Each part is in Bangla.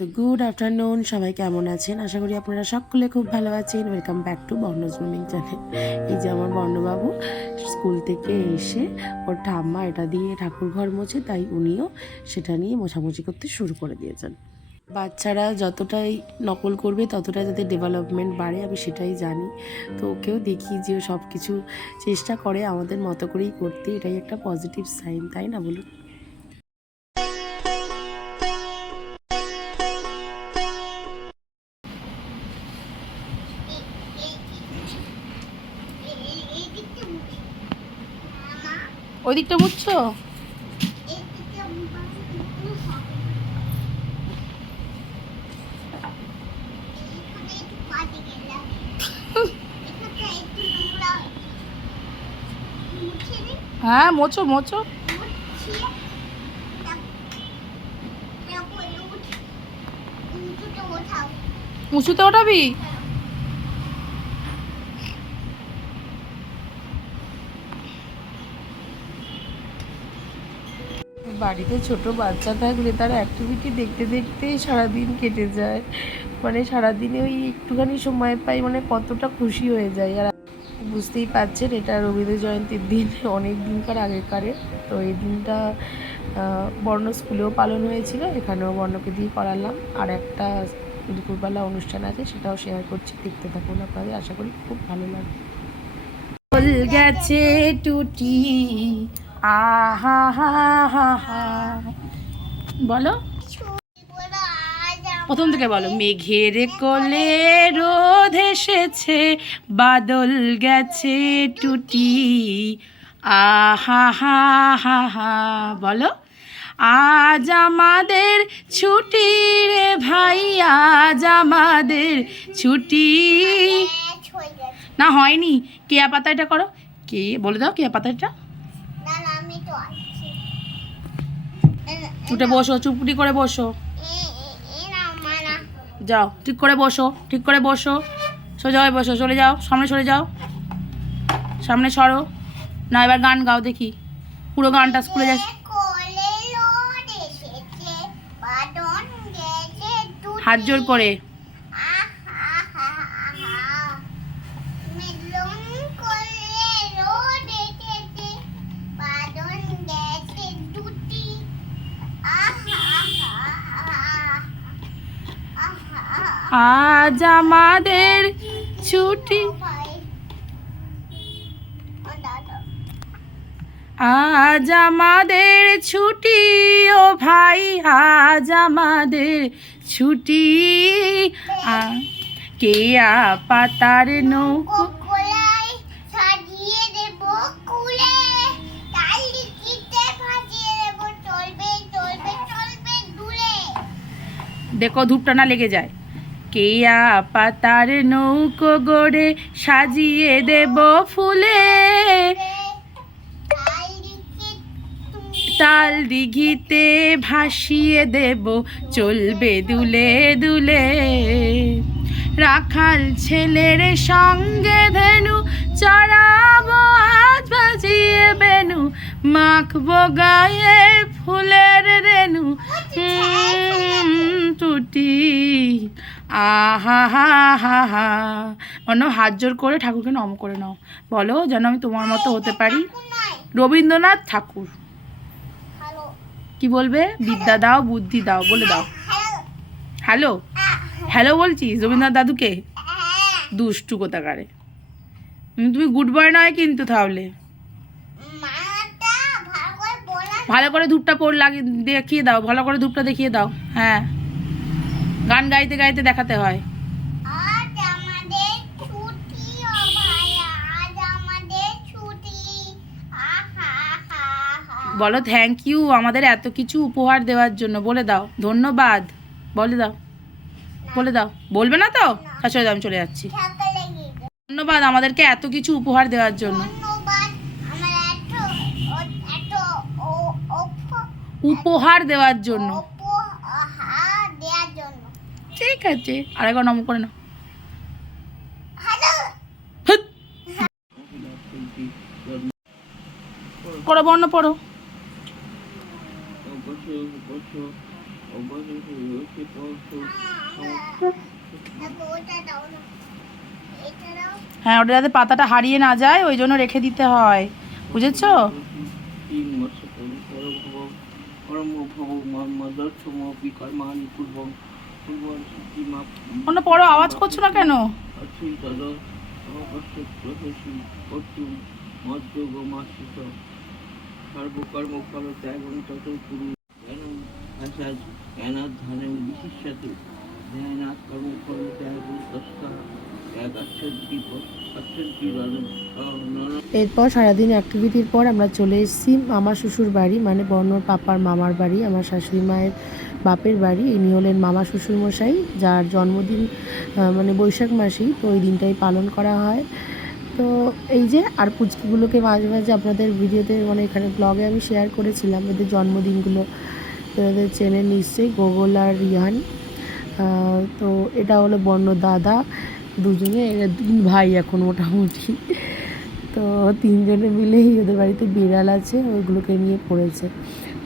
তো গুড আফটারনুন সবাই কেমন আছেন? আশা করি আপনারা সকলে খুব ভালো আছেন। Welcome back to Barna zooming channel এই যে আমার বর্ণবাবু স্কুল থেকে এসে, ওর ঠাম্মা এটা দিয়ে ঠাকুর ঘর মোছে, তাই উনিও সেটা নিয়ে মোছামুছি করতে শুরু করে দিয়েছেন। বাচ্চারা যতটাই নকল করবে, ততটাই যাতে ডেভেলপমেন্ট বাড়ে, আমি সেটাই জানি। তো ওকেও দেখি যে সব কিছু চেষ্টা করে, আমাদের মতো করেই করতে। এটাই একটা পজিটিভ সাইন তাই না বলুন? ওই দিকটা বুঝছ হ্যাঁ মোচো মোচো উঁচুতে ওঠাবি? বাড়িতে ছোট বাচ্চা থাকলে তার অ্যাক্টিভিটি দেখতে দেখতেই সারাদিন কেটে যায়। মানে সারাদিনে ওই একটুখানি সময় পাই মানে কতটা খুশি হয়ে যায়। আর বুঝতেই পারছেন, এটা রবীন্দ্র জয়ন্তীর দিন, অনেক দিনকার আগেকারের তো এই দিনটা বর্ণ স্কুলেও পালন হয়েছিল, এখানেও বর্ণকে দিয়ে করালাম। আর একটা দুপুরবেলা অনুষ্ঠান আছে, সেটাও শেয়ার করছি, দেখতে থাকুন আপনাদের, আশা করি খুব ভালো লাগবে। গেছে টুটি আহা হা হা হা বলো। প্রথম থেকে বলো মেঘের কোলে রোদ এসেছে বাদল গেছে টুটি। আহা হা হা হা বলো। আজ আমাদের ছুটি রে ভাই আজ আমাদের ছুটি। না হয়নি। কেয়া পাতা এটা করো। কে বলে দাও কেয়া পাতাটা। উঠে বসো, চুপটি করে বসো। যাও, ঠিক করে বসো, ঠিক করে বসো। সোজা হয়ে বসো, চলে যাও, সামনে সরে যাও। সামনে সরো। না, এবার গান গাও দেখি। পুরো গানটা স্কুলে যাস হাত জোর করে। আজ আমাদের ছুটি। আজ আমাদের ছুটি, ও ভাই, আজ আমাদের ছুটি। কেয়া পাতার নৌকো। দেখো ধূপটা না লেগে যায়। কেয়া পাতার নৌকো গড়ে সাজিয়ে দেব ফুলে তাল দিঘিতে ভাসিয়ে দেব চলবে দুলে দুলে রাখাল ছেলের সঙ্গে ধেনু চড়াবো আজ বাজিয়ে বেনু মাখবো গায়ে ফুলের রেনু টুটি আহা হা হা হা। অন্য হাত জোর করে ঠাকুরকে নম করে নাও। বলো যেন আমি তোমার মতো হতে পারি। রবীন্দ্রনাথ ঠাকুর। কি বলবে? বিদ্যা দাও বুদ্ধি দাও বলে দাও। হ্যালো হ্যালো বলছিস? রবীন্দ্রনাথ দাদুকে? হ্যাঁ। দুষ্টু কোথাকারে। তুমি গুড বয় নয় কিন্তু তাহলে। ভালো করে বলা ভালো করে ধূপটা পড় লাগিয়ে দেখিয়ে দাও ভালো করে ধূপটা দেখিয়ে দাও। হ্যাঁ। গান গাইতে গাইতে দেখাতে হয়। বলো থ্যাংক ইউ আমাদের এত কিছু উপহার দেওয়ার জন্য বলে দাও। ধন্যবাদ। বলে দাও। বলে দাও। বলবে না তো? আচ্ছা আমি চলে যাচ্ছি। ধন্যবাদ আমাদেরকে এত কিছু উপহার দেওয়ার জন্য। উপহার দেওয়ার জন্য। ঠিক আছে আরেকবার নম করে নাও। হ্যালো পড়ো বর্ণ পড়ো। না হ্যাঁ ওটা যাতে পাতাটা হারিয়ে না যায় ওই জন্য রেখে দিতে হয়। বুঝেছ? ওটা পড়ো আওয়াজ করছ না কেন? এরপর সারাদিন অ্যাক্টিভিটির পর আমরা চলে এসেছি মামা শ্বশুর বাড়ি মানে বর্ণর পাপার মামার বাড়ি, আমার শাশুড়ি মায়ের বাপের বাড়ি, ইনি হলেন মামা শ্বশুর মশাই যার জন্মদিন মানে বৈশাখ মাসেই, তো ওই দিনটাই পালন করা হয়। তো এই যে, আর পুচকিগুলোকে মাঝে মাঝে আপনাদের ভিডিওতে মানে এখানে ব্লগে আমি শেয়ার করেছিলাম, এদের জন্মদিনগুলো। এদের চেনেন নিশ্চয়ই গোগল আর রিহান তো এটা হলো বর্ণ দাদা, দুজনে, এরা তিন ভাই এখন মোটামুটি। তো তিনজনে মিলেই ওদের বাড়িতে বিড়াল আছে, ওইগুলোকে নিয়ে পড়েছে।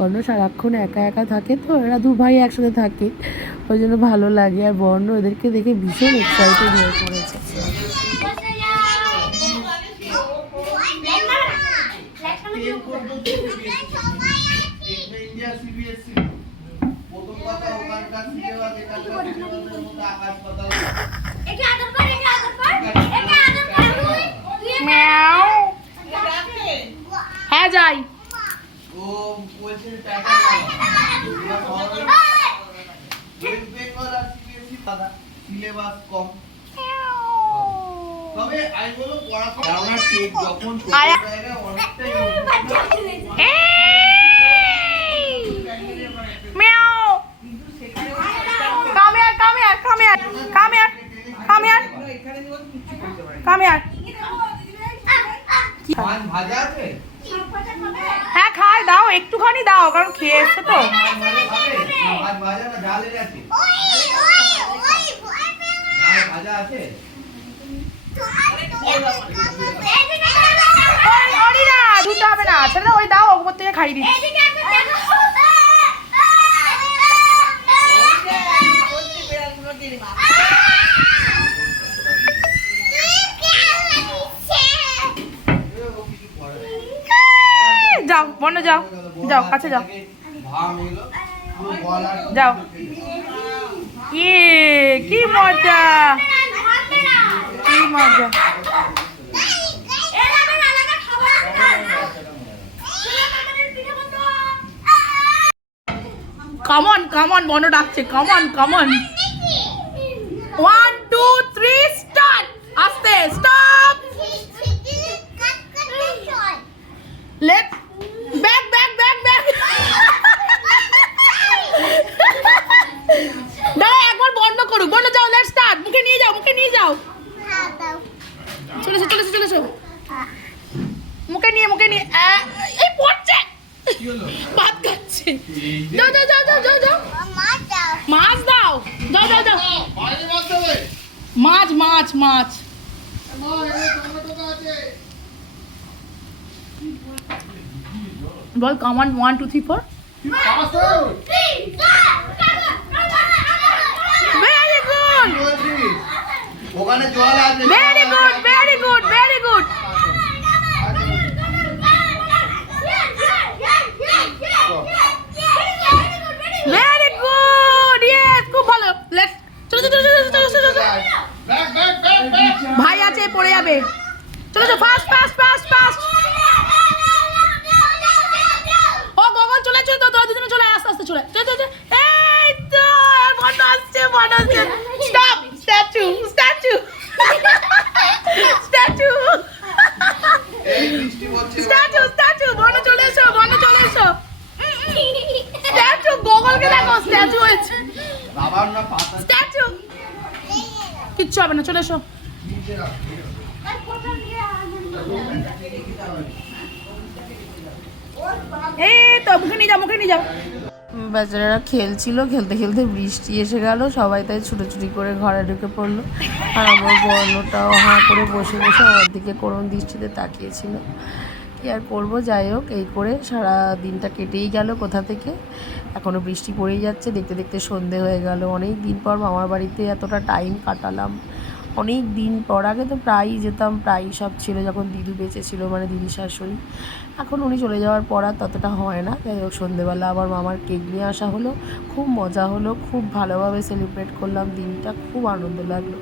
বর্ণ সারাক্ষণ একা একা থাকে তো এরা দু ভাই একসাথে থাকে। ওই জন্য ভালো লাগে। আর বর্ণ এদেরকে দেখে ভীষণ এক্সাইটেড হয়ে পড়েছে। হ্যাঁ যাই ও বলছে টাকা ওয়েস্ট বেঙ্গল আর সিবিএসসি দাদা সিলেবাস কম তবে আমি বলব পড়াশোনা যখন জায়গায় অনেকটাই come here come here come here come here come here come here মাছ ভাজা আছে হ্যাঁ খাই দাও একটুখানি দাও কারণ খেয়ে এসছে তো হবে না ওই দাও ওপর থেকে খাইয়ে দিচ্ছি যাও যাও যাও, কাছে যাও। যাও। ইয়ে কি মজা। কি মজা। কামন কামন বন্ধ ডাকছে। Come on come on one two three start আস্তে stop back back back back দাঁড়া একবার বন্ধ করুক বন্ধ যাও লেট স্টার্ট মুখে নিয়ে যাও মুখে নিয়ে যাও চলেছে চলেছে চলেছে মুখে নিয়ে মুখে নিয়ে এই পড়ছে ভাত খাচ্ছে যাও যাও যাও যাও যাও যাও মাছ দাও যাও যাও যাও মাছ মাছ মাছ বল come on one two three four very good ওখানে জল আছে। Very good very good very good very good yes খুব ভালো লেটস চলো চলো চলো চলো চলো চলো ভাই আছে পড়ে যাবে চলো চলো ফাস্ট ফাস্ট ফাস্ট ফাস্ট ও গগন চলে চলে তো তোরা দুজনে চলে আয়, আস্তে আস্তে চলে চলে চলে চলে। এই তো আর মনে আসছে মনে আসছে স্টপ স্ট্যাচু স্ট্যাচু স্ট্যাচু এই বৃষ্টি হচ্ছে স্ট্যাচু স্ট্যাচু বনে চলে এসো বনে চলে এসো স্ট্যাচু গগলকে দেখো স্ট্যাচু হয়েছে বাবার না পাতা স্ট্যাচু কিচ্ছু হবে না, চলে এসো। এই খেলছিল, খেলতে খেলতে বৃষ্টি এসে গেল, সবাই তাই ছুটোছুটি করে ঘরে ঢুকে পড়ল। আর আমার বর্ণটাও হাঁ করে বসে বসে আমার দিকে করুণ দৃষ্টিতে তাকিয়েছিল। কি আর করব? যাই হোক, এই করে সারা দিনটা কেটেই গেল কোথা থেকে? এখনও বৃষ্টি পড়েই যাচ্ছে, দেখতে দেখতে সন্ধে হয়ে গেল। অনেক দিন পর মামার বাড়িতে এতটা টাইম কাটালাম। অনেক দিন পর, আগে তো প্রায়ই যেতাম, প্রায়ই সব ছিল যখন দিদু বেঁচে ছিল মানে দিদি শাশুড়ি। এখন উনি চলে যাওয়ার পর আর ততটা হয় না। যাই হোক, সন্ধেবেলা আবার মামার কেক নিয়ে আসা হলো। খুব মজা হলো, খুব ভালোভাবে সেলিব্রেট করলাম দিনটা, খুব আনন্দ লাগল।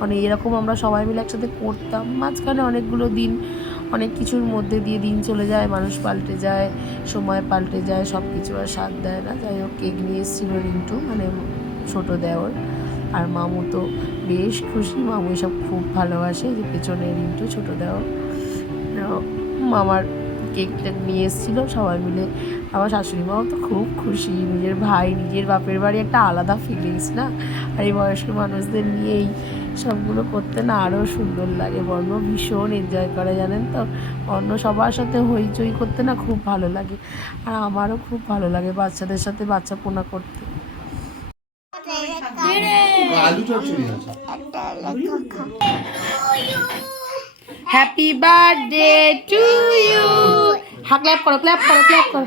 মানে এরকম আমরা সবাই মিলে একসাথে করতাম। মাঝখানে অনেকগুলো দিন অনেক কিছুর মধ্যে দিয়ে দিন চলে যায়, মানুষ পাল্টে যায়, সময় পাল্টে যায় সব কিছু আর স্বাদ দেয় না। যাই হোক, কেক নিয়ে এসেছিল রিন্টু মানে ছোটো দেওর। আর মামু তো বেশ খুশি। মামু এসব খুব ভালোবাসে যে পেছনে রিন্টু, ছোটো দেওর। মামার কেকটা নিয়ে এসেছিল, সবাই মিলে। আমার শাশুড়ি মাও তো খুব খুশি, নিজের ভাই, নিজের বাপের বাড়ি একটা আলাদা ফিলিংস না? আর এই বয়স্ক মানুষদের নিয়েই সবগুলো করতে না আরও সুন্দর লাগে। বর্ণ ভীষণ এনজয় করে জানেন তো? অন্য সবার সাথে হইচই করতে না খুব ভালো লাগে। আর আমারও খুব ভালো লাগে বাচ্চাদের সাথে বাচ্চা পোনা করতে। হ্যাপি বার্থডে টু ইউ হা ক্ল্যাপ করো ক্ল্যাপ করো ক্ল্যাপ করো।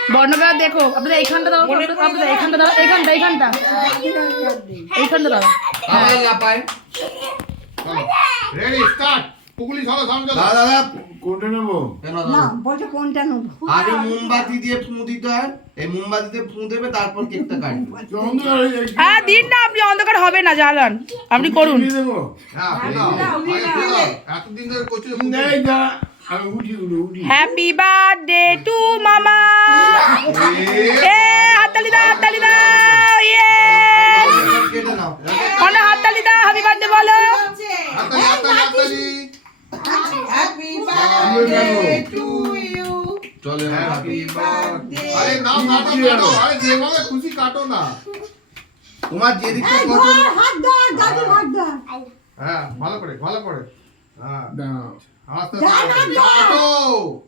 বর্ণটা দেখো আপনাদের এইখানটা দাও আপনাদের এইখানটা দাও এইখানটা এইখানটা। এইখানটা দাও। রেডি স্টার্ট পুকুলি সরো সামনে চলো। দাঁড়া, দাঁড়া। কোনটা নেব? কেন দাঁড়া? আগে মোমবাতি দিয়ে ফুঁ দিতে হয় এই মোমবাতিতে ফুঁ দেবে তারপর কেকটা কাটবে। হয়ে দিন না আপনি অন্ধকার হবে না জ্বালান। আপনি করুন। দিয়ে হ্যাঁ। এতদিন ধরে হ্যাপি বার্থডে টু মামা এ হাততালি দাও হাততালি দাও ইয়ে অন্য হাততালি দাও হ্যাপি বার্থডে বলো। হাততালি হাততালি হাততালি। চলে হ্যাপি আরে নাও কাটো কাটো আরে যেভাবে খুশি কাটো না। তোমার যেদিকটা পছন্দ হ্যাঁ ভালো করে ভালো করে। হ্যাঁ।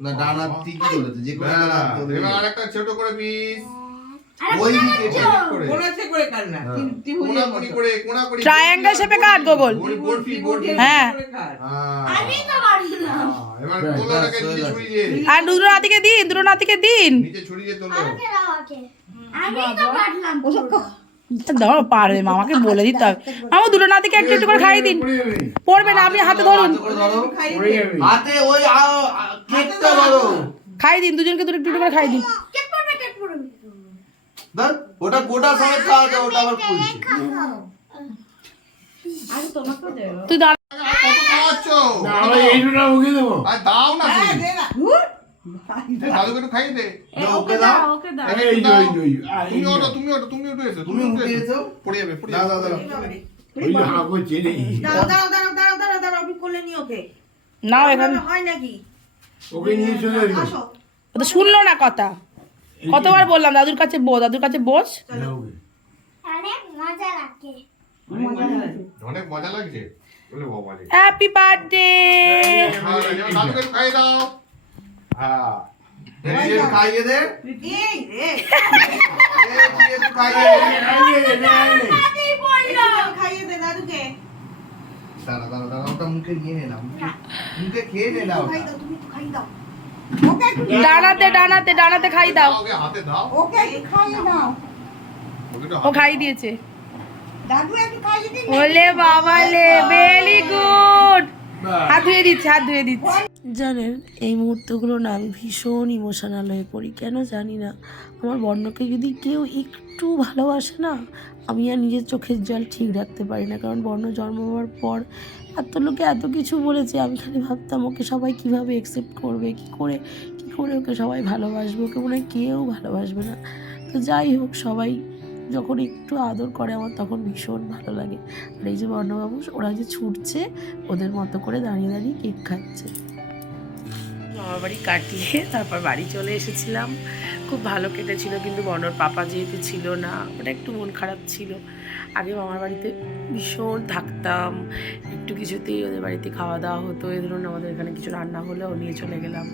না ডানা ঠিকই চলেছে যে কোনো একটা হ্যাঁ, এবার আরেকটা ছোট করে পিস। হ্যাঁ। ট্রায়াঙ্গেল শেপে কাট গোগল হ্যাঁ। হ্যাঁ। আর দুটো নাতিকে দিন দুটো নাতিকে দিন। নিচে তোলো ধরো পারবে মামাকে বলে দিতে হবে। মামা দুটো নাতিকে একটু একটু করে খাইয়ে দিন। পড়বে না আপনি হাতে ধরুন। হাতে করে ধরো হাতে ওই আ- আ- কেকটা ধরো। খাই দিন দুজনকে দুটো একটু একটু করে খাই দিন। ওটা গোটা সমেত খাওয়া যায় ওটা আবার খুলছে তুই দাঁড়া। দাও না হয় শুনলো না কথা। কতবার বললাম দাদুর কাছে বো দাদুর কাছে বস। অনেক মজা লাগে অনেক মজা লাগছে। হ্যাপি বার্থডে হ্যাঁ, এবার দাদুকে একটু খাইয়ে দাও এই যে খাইয়ে দে। এই রে। এই যে একটু খাইয়ে দে। এই যে, এই যে, এই যে। খাইয়ে দে। দাদুকে দাঁড়া দাঁড়া দাঁড়া ওটা মুখে নিয়ে নে না মুখে- মুখে খেয়ে নে না খাই দাও তুমি খাই দাও। ডানাতে ডানাতে ডানাতে খাই দাও। ওকে হাতে দাও। ওকে একটু খাইয়ে দাও। ও খাই দিয়েছে। দাদু একটু খাইয়ে দিন। ওলে বাবা লে ভেরি গুড হাত ধুয়ে দিচ্ছে হাত ধুয়ে দিচ্ছে। জানেন, এই মুহূর্তগুলো না আমি ভীষণ ইমোশনাল হয়ে পড়ি। কেন জানি না, আমার বর্ণকে যদি কেউ একটু ভালোবাসে না, আমি আর নিজের চোখের জল ঠিক রাখতে পারি না। কারণ বর্ণ জন্ম হওয়ার পর এত লোকে এত কিছু বলেছে, আমি খালি ভাবতাম ওকে সবাই কীভাবে অ্যাকসেপ্ট করবে, কি করে কি করে ওকে সবাই ভালোবাসবে? ওকে মনে হয় কেউ ভালোবাসবে না। তো যাই হোক, সবাই যখন একটু আদর করে আমার, তখন ভীষণ ভালো লাগে। আর এই যে বর্ণবাবু, ওরা যে ছুটছে, ওদের মতো করে দাঁড়িয়ে দাঁড়িয়ে কেক খাচ্ছে। মামার বাড়ি কাটিয়ে তারপর বাড়ি চলে এসেছিলাম। খুব ভালো কেটেছিল, কিন্তু বর্ণর পাপা যেহেতু ছিল না, ওটা একটু মন খারাপ ছিল। আগে মামার বাড়িতে ভীষণ থাকতাম, একটু কিছুতেই ওদের বাড়িতে খাওয়া দাওয়া হতো। এই ধরুন আমাদের এখানে কিছু রান্না হলেও নিয়ে চলে গেলাম।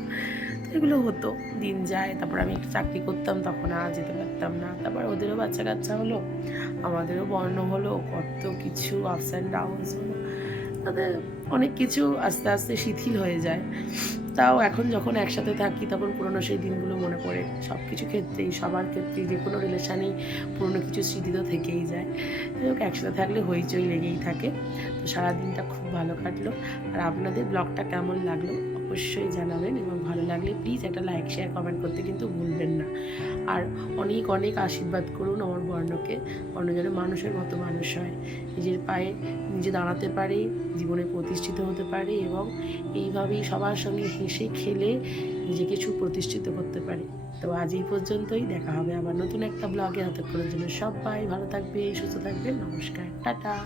তো এগুলো হতো, দিন যায়, তারপর আমি একটু চাকরি করতাম, তখন আর যেতে পারতাম না। তারপর ওদেরও বাচ্চা কাচ্চা হলো, আমাদেরও বর্ণ হলো, কত কিছু আপস অ্যান্ড ডাউনস হলো। তাদের অনেক কিছু আস্তে আস্তে শিথিল হয়ে যায়। তাও এখন যখন একসাথে থাকি, তখন পুরনো সেই দিনগুলো মনে পড়ে। সব কিছু ক্ষেত্রেই, সবার ক্ষেত্রেই, যে কোনো রিলেশানেই পুরনো কিছু স্মৃতি তো থেকেই যায়। যাই হোক, একসাথে থাকলে হইচই লেগেই থাকে। তো সারাদিনটা খুব ভালো কাটলো। আর আপনাদের ব্লগটা কেমন লাগল? অবশ্যই জানাবেন এবং ভালো লাগলে প্লিজ একটা লাইক শেয়ার কমেন্ট করতে কিন্তু ভুলবেন না। আর অনেক অনেক আশীর্বাদ করুন আমার বর্ণকে। বর্ণ যেন মানুষের মতো মানুষ হয়। নিজের পায়ে নিজে দাঁড়াতে পারে, জীবনে প্রতিষ্ঠিত হতে পারে এবং এইভাবেই সবার সঙ্গে হেসে খেলে নিজেকে সুপ্রতিষ্ঠিত করতে পারে। তো আজ এই পর্যন্তই। দেখা হবে আবার নতুন একটা ব্লগে হতক্ষণের জন্য সবাই ভালো থাকবে, সুস্থ থাকবে নমস্কার। টাটা।